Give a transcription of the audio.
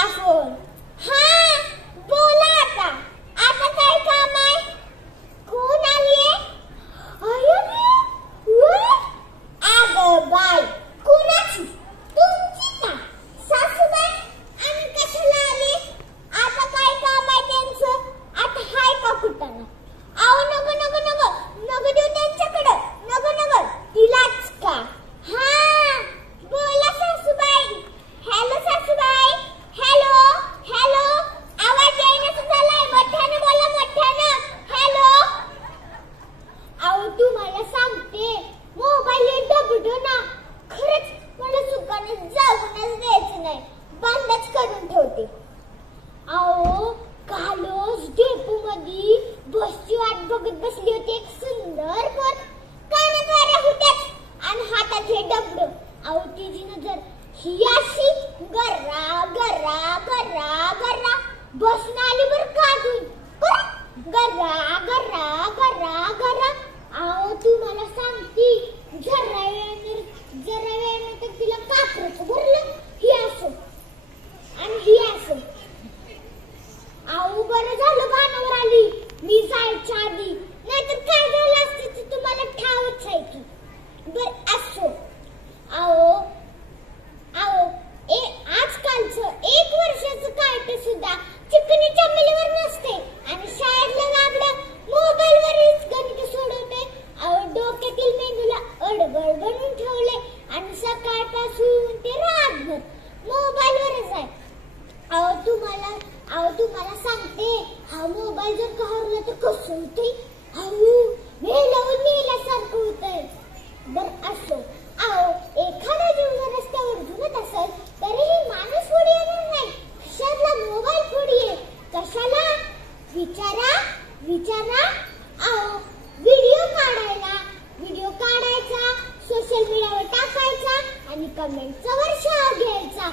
घेतला फोन. हा बोला आता. आता काय काम आहे? कोण आलीये? अगं बाई, कुणाची? तुमची ना सासूबाई. आणि कशाला आली? आता काय काम आहे त्यांचं? आता हाय का कुठं? अहो नको नको नको नको देऊ त्यांच्याकडं. नको नको तिलाच का? हा बोला सासूबाई. हॅलो सासूबाई. Hello hello. आवाज येईना झालाय. मोठ्यानं बोला, मोठ्यानं. हॅलो. अहो तुम्हाला सांगते, मोबाईल डबडो ना. खरंच मला सुखाने जाऊनच द्यायचं नाही. बंदच करून ठेवते. अहो कालच डेपो मध्ये बसची वाट बघत बसली होती एक सुंदर पोर. कानात वाऱ्या होत्याच आणि हातात हे डबडो. अहो तिची नजर ही अशी गर्रा गर्रा गर्रा गर्रा बसून आली बर काजून. गर्रा गर्रा गर्रा गर्रा. अहो तुम्हाला सांगती, जरा वेळाने तर तिला कापरच भरलं. ही असं आणि ही असं. अहो बरं झालं भानावर आली मी जायच्या आधी, नाहीतर काय झालं असतं ते तुम्हाला ठावच आहे की. बर असो. अहो अहो आजकालचं 1 वर्षाचं कार्ट सुद्धा चिकनी चमेलीवर नसते आणि शाळेतल्या गाबड्या मोबाईलवरच गणित सोडवते. अहो डोक्यातील मेंदूला अडगळ बनवून ठेवले आणि सकाळपासून ते रातभर मोबाईलवरच आहे. अहो तुम्हाला सांगते, हा मोबाईल जर कहरला तर कसं होते? मेल्यासारखं होतंय. बर असो. अहो एखादा जीव जर रस्त्यावर झुलत असेल तरीही माणूस पुढे येणार नाही. कशाला मोबाईल पुढे ये? कशाला? विचारा. अहो व्हिडिओ काढायचा, सोशल मीडियावर टाकायचा आणि कमेंटचा वर्षाव घ्यायचा.